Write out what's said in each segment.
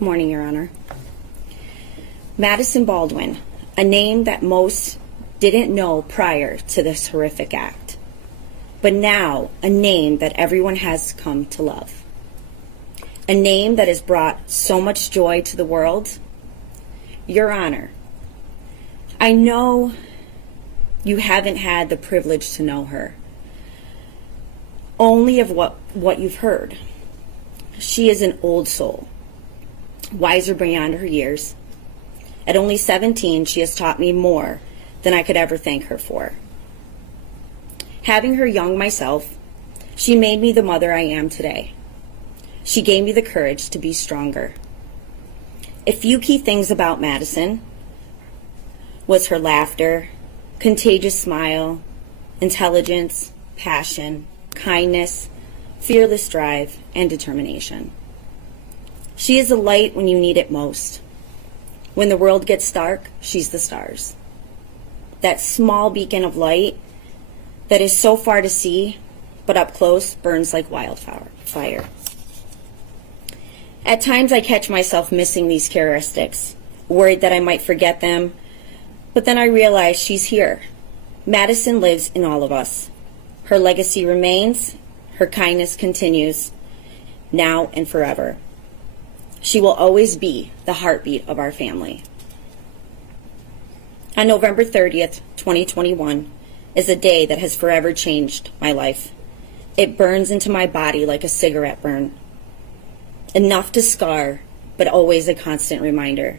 Good morning, Your Honor. Madison Baldwin, a name that most didn't know prior to this horrific act, but now a name that everyone has come to love. A name that has brought so much joy to the world. Your Honor, I know you haven't had the privilege to know her, only of what you've heard. She is an old soul, wiser beyond her years. At only 17, she has taught me more than I could ever thank her for. Having her young myself, she made me the mother I am today. She gave me the courage to be stronger. A few key things about Madison was her laughter, contagious smile, intelligence, passion, kindness, fearless drive, and determination. She is the light when you need it most. When the world gets dark, she's the stars. That small beacon of light that is so far to see, but up close burns like wildfire. At times I catch myself missing these characteristics, worried that I might forget them, but then I realize she's here. Madison lives in all of us. Her legacy remains, her kindness continues, now and forever. She will always be the heartbeat of our family. On November 30th, 2021, is a day that has forever changed my life. It burns into my body like a cigarette burn. Enough to scar, but always a constant reminder.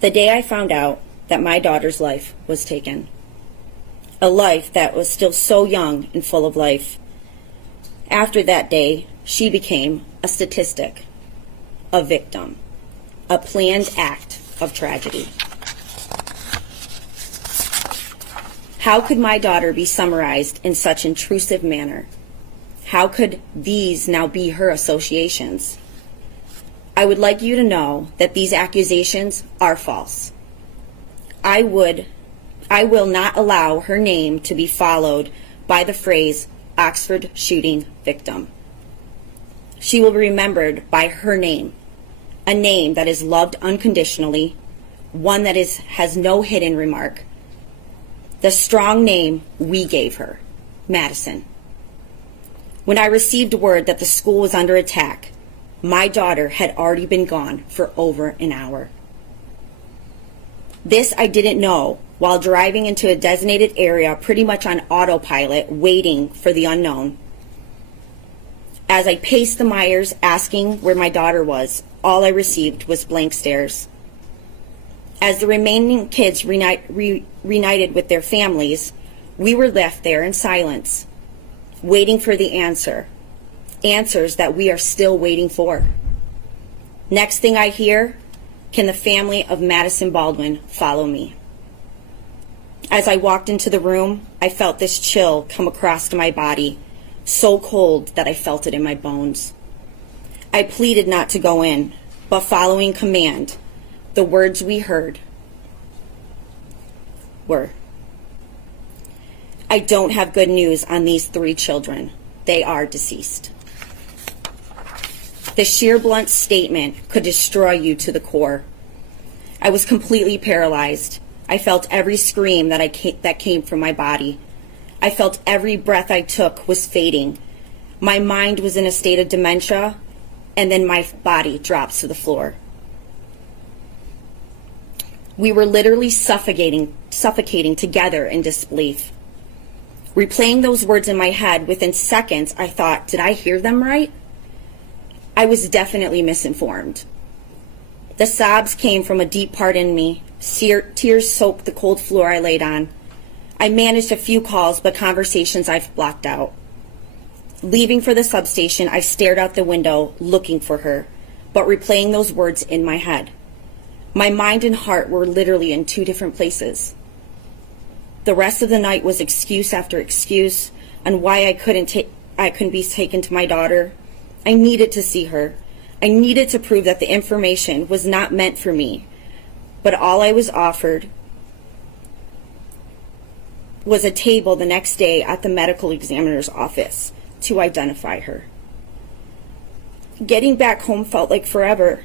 The day I found out that my daughter's life was taken. A life that was still so young and full of life. After that day, she became a statistic, a victim, a planned act of tragedy. How could my daughter be summarized in such intrusive manner? How could these now be her associations? I would like you to know that these accusations are false. I will not allow her name to be followed by the phrase Oxford shooting victim. She will be remembered by her name, a name that is loved unconditionally, one that has no hidden remark. The strong name we gave her, Madison. When I received word that the school was under attack, my daughter had already been gone for over an hour. This I didn't know while driving into a designated area pretty much on autopilot, waiting for the unknown. As I paced the Myers asking where my daughter was, all I received was blank stares. As the remaining kids reunited with their families, we were left there in silence, waiting for the answers that we are still waiting for. Next thing I hear, can the family of Madison Baldwin follow me? As I walked into the room, I felt this chill come across my body, so cold that I felt it in my bones. I pleaded not to go in, but following command, the words we heard were, I don't have good news on these 3 children. They are deceased. The sheer blunt statement could destroy you to the core. I was completely paralyzed. I felt every scream that came from my body. I felt every breath I took was fading. My mind was in a state of dementia, and then my body drops to the floor. We were literally suffocating together in disbelief. Replaying those words in my head, within seconds, I thought, did I hear them right? I was definitely misinformed. The sobs came from a deep part in me. Tears soaked the cold floor I laid on. I managed a few calls, but conversations I've blocked out. Leaving for the substation, I stared out the window, looking for her, but replaying those words in my head. My mind and heart were literally in 2 different places. The rest of the night was excuse after excuse on why I couldn't be taken to my daughter. I needed to see her. I needed to prove that the information was not meant for me, but all I was offered was a table the next day at the medical examiner's office to identify her. Getting back home felt like forever.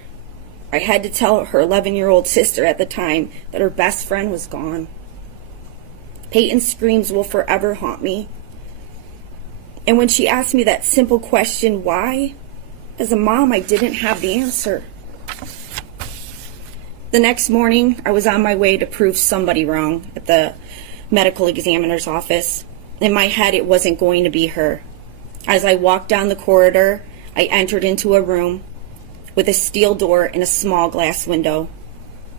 I had to tell her 11-year-old sister at the time that her best friend was gone. Peyton's screams will forever haunt me. And when she asked me that simple question, why? As a mom, I didn't have the answer. The next morning, I was on my way to prove somebody wrong at the medical examiner's office. In my head, it wasn't going to be her. As I walked down the corridor, I entered into a room with a steel door and a small glass window.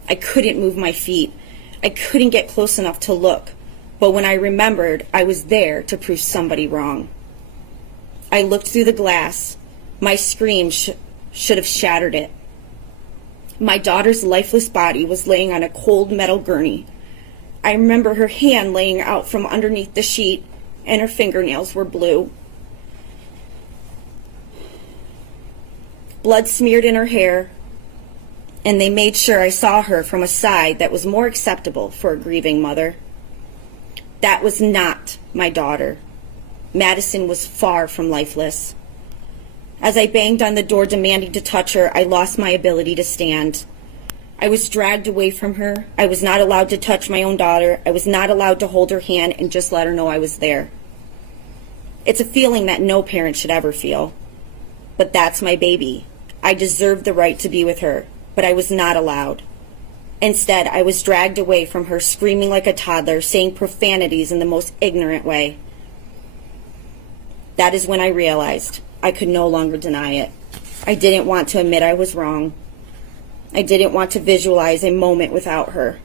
I couldn't move my feet. I couldn't get close enough to look. But when I remembered, I was there to prove somebody wrong. I looked through the glass. My scream should have shattered it. My daughter's lifeless body was laying on a cold metal gurney. I remember her hand laying out from underneath the sheet, and her fingernails were blue. Blood smeared in her hair, and they made sure I saw her from a side that was more acceptable for a grieving mother. That was not my daughter. Madison was far from lifeless. As I banged on the door demanding to touch her, I lost my ability to stand. I was dragged away from her. I was not allowed to touch my own daughter. I was not allowed to hold her hand and just let her know I was there. It's a feeling that no parent should ever feel. But that's my baby. I deserved the right to be with her, but I was not allowed. Instead, I was dragged away from her, screaming like a toddler, saying profanities in the most ignorant way. That is when I realized I could no longer deny it. I didn't want to admit I was wrong. I didn't want to visualize a moment without her.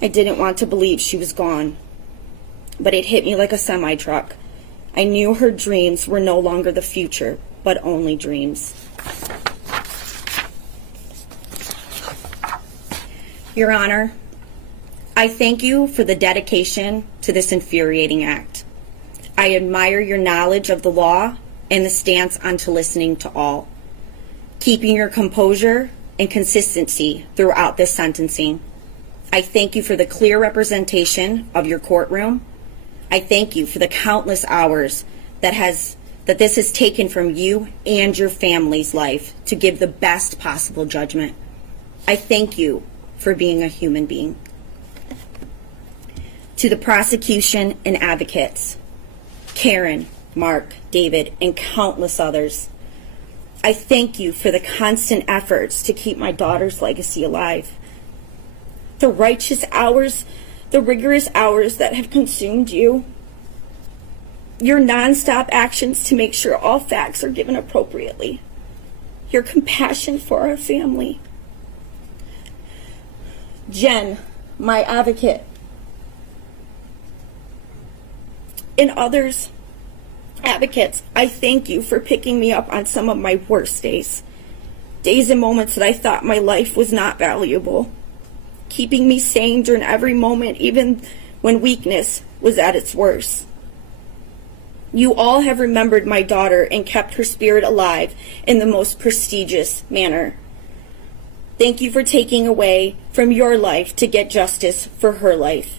I didn't want to believe she was gone. But it hit me like a semi-truck. I knew her dreams were no longer the future, but only dreams. Your Honor, I thank you for the dedication to this infuriating act. I admire your knowledge of the law and the stance onto listening to all, keeping your composure and consistency throughout this sentencing. I thank you for the clear representation of your courtroom. I thank you for the countless hours that this has taken from you and your family's life to give the best possible judgment. I thank you for being a human being. To the prosecution and advocates, Karen, Mark, David, and countless others, I thank you for the constant efforts to keep my daughter's legacy alive. The righteous hours, the rigorous hours that have consumed you, your nonstop actions to make sure all facts are given appropriately, your compassion for our family. Jen, my advocate, and others, advocates, I thank you for picking me up on some of my worst days and moments that I thought my life was not valuable, keeping me sane during every moment, even when weakness was at its worst. You all have remembered my daughter and kept her spirit alive in the most prestigious manner. Thank you for taking away from your life to get justice for her life.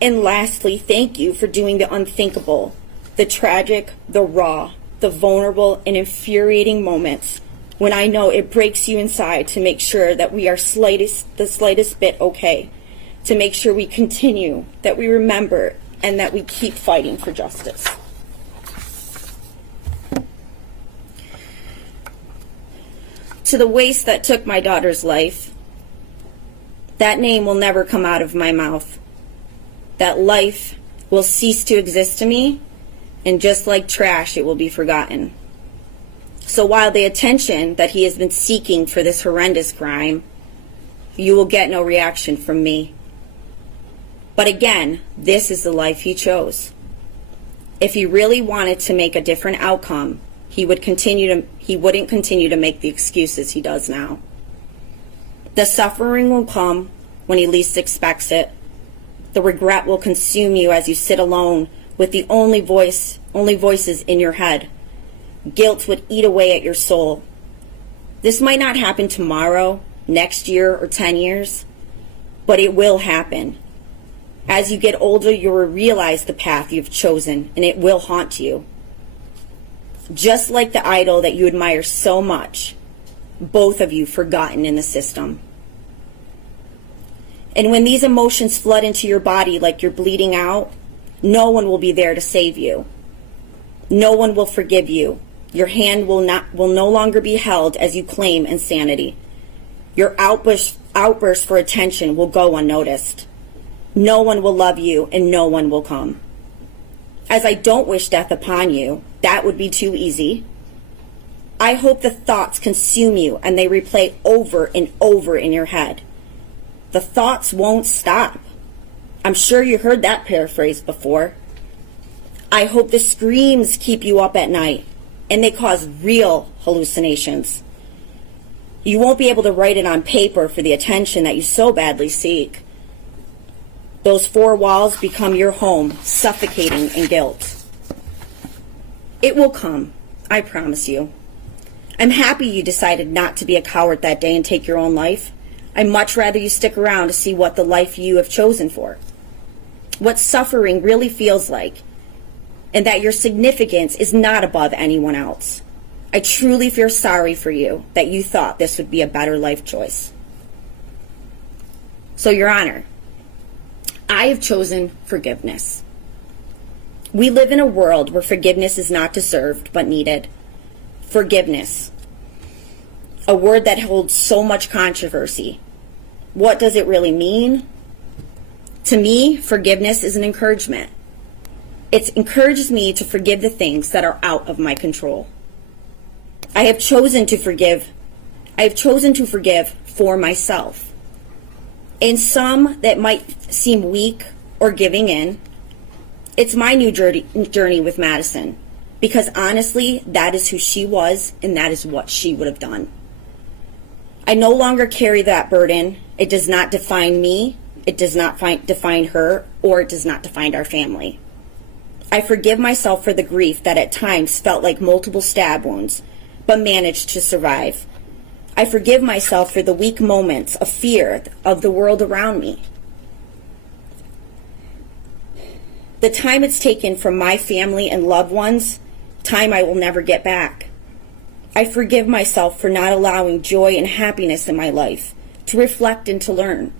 And lastly, thank you for doing the unthinkable, the tragic, the raw, the vulnerable, and infuriating moments when I know it breaks you inside to make sure that we are the slightest bit okay, to make sure we continue, that we remember, and that we keep fighting for justice. To the waste that took my daughter's life, that name will never come out of my mouth. That life will cease to exist to me, and just like trash, it will be forgotten. So while the attention that he has been seeking for this horrendous crime, you will get no reaction from me. But again, this is the life he chose. If he really wanted to make a different outcome, he wouldn't continue to make the excuses he does now. The suffering will come when he least expects it. The regret will consume you as you sit alone with the only voices in your head. Guilt would eat away at your soul. This might not happen tomorrow, next year, or 10 years, but it will happen. As you get older, you will realize the path you've chosen, and it will haunt you. just like the idol that you admire so much, both of you forgotten in the system. And when these emotions flood into your body like you're bleeding out, no one will be there to save you. No one will forgive you. Your hand will no longer be held as you claim insanity. Your outburst for attention will go unnoticed. No one will love you and no one will come. As I don't wish death upon you, that would be too easy. I hope the thoughts consume you and they replay over and over in your head. The thoughts won't stop. I'm sure you heard that paraphrase before. I hope the screams keep you up at night and they cause real hallucinations. You won't be able to write it on paper for the attention that you so badly seek. Those four walls become your home, suffocating in guilt. It will come, I promise you. I'm happy you decided not to be a coward that day and take your own life. I'd much rather you stick around to see what the life you have chosen for, what suffering really feels like, and that your significance is not above anyone else. I truly feel sorry for you that you thought this would be a better life choice. So, Your Honor, I have chosen forgiveness. We live in a world where forgiveness is not deserved but needed. Forgiveness, a word that holds so much controversy. What does it really mean? To me, forgiveness is an encouragement. It encourages me to forgive the things that are out of my control. I have chosen to forgive for myself. In some that might seem weak or giving in, it's my new journey with Madison, because honestly, that is who she was and that is what she would have done. I no longer carry that burden. It does not define me, it does not define her, or it does not define our family. I forgive myself for the grief that at times felt like multiple stab wounds, but managed to survive. I forgive myself for the weak moments of fear of the world around me. The time it's taken from my family and loved ones, time I will never get back. I forgive myself for not allowing joy and happiness in my life, to reflect and to learn.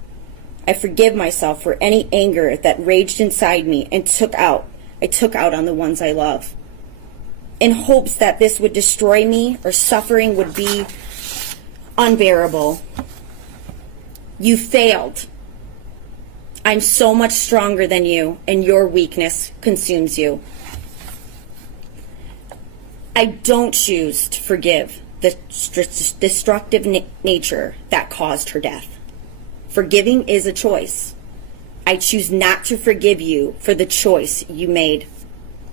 I forgive myself for any anger that raged inside me and I took out on the ones I love, in hopes that this would destroy me or suffering would be unbearable. You failed. I'm so much stronger than you, and your weakness consumes you. I don't choose to forgive the destructive nature that caused her death. Forgiving is a choice. I choose not to forgive you for the choice you made.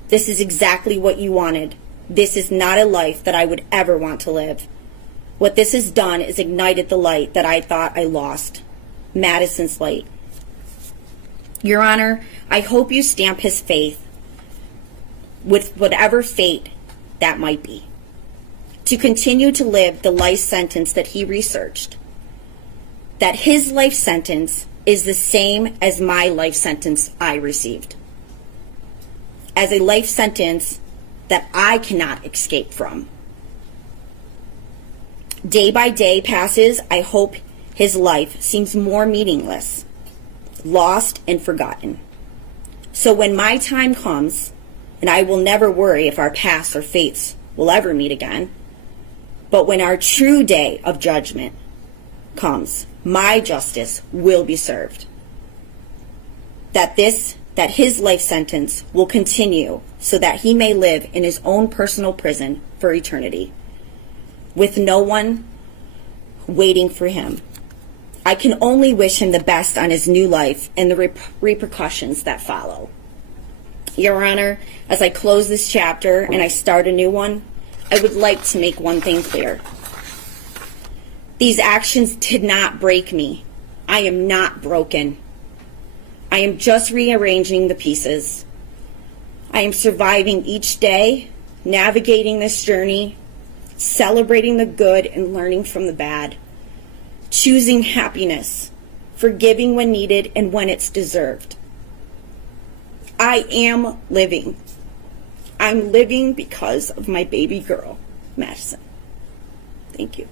This is exactly what you wanted. This is not a life that I would ever want to live. What this has done is ignited the light that I thought I lost. Madison's light. Your Honor, I hope you stamp his faith with whatever fate that might be, to continue to live the life sentence that he researched. That his life sentence is the same as my life sentence I received. As a life sentence that I cannot escape from. Day by day passes, I hope his life seems more meaningless, lost and forgotten. So when my time comes, and I will never worry if our paths or fates will ever meet again, but when our true day of judgment comes, my justice will be served. That his life sentence will continue so that he may live in his own personal prison for eternity, with no one waiting for him. I can only wish him the best on his new life and the repercussions that follow. Your Honor, as I close this chapter and I start a new one, I would like to make one thing clear. These actions did not break me. I am not broken. I am just rearranging the pieces. I am surviving each day, navigating this journey, celebrating the good and learning from the bad, choosing happiness, forgiving when needed and when it's deserved. I am living. I'm living because of my baby girl, Madison. Thank you.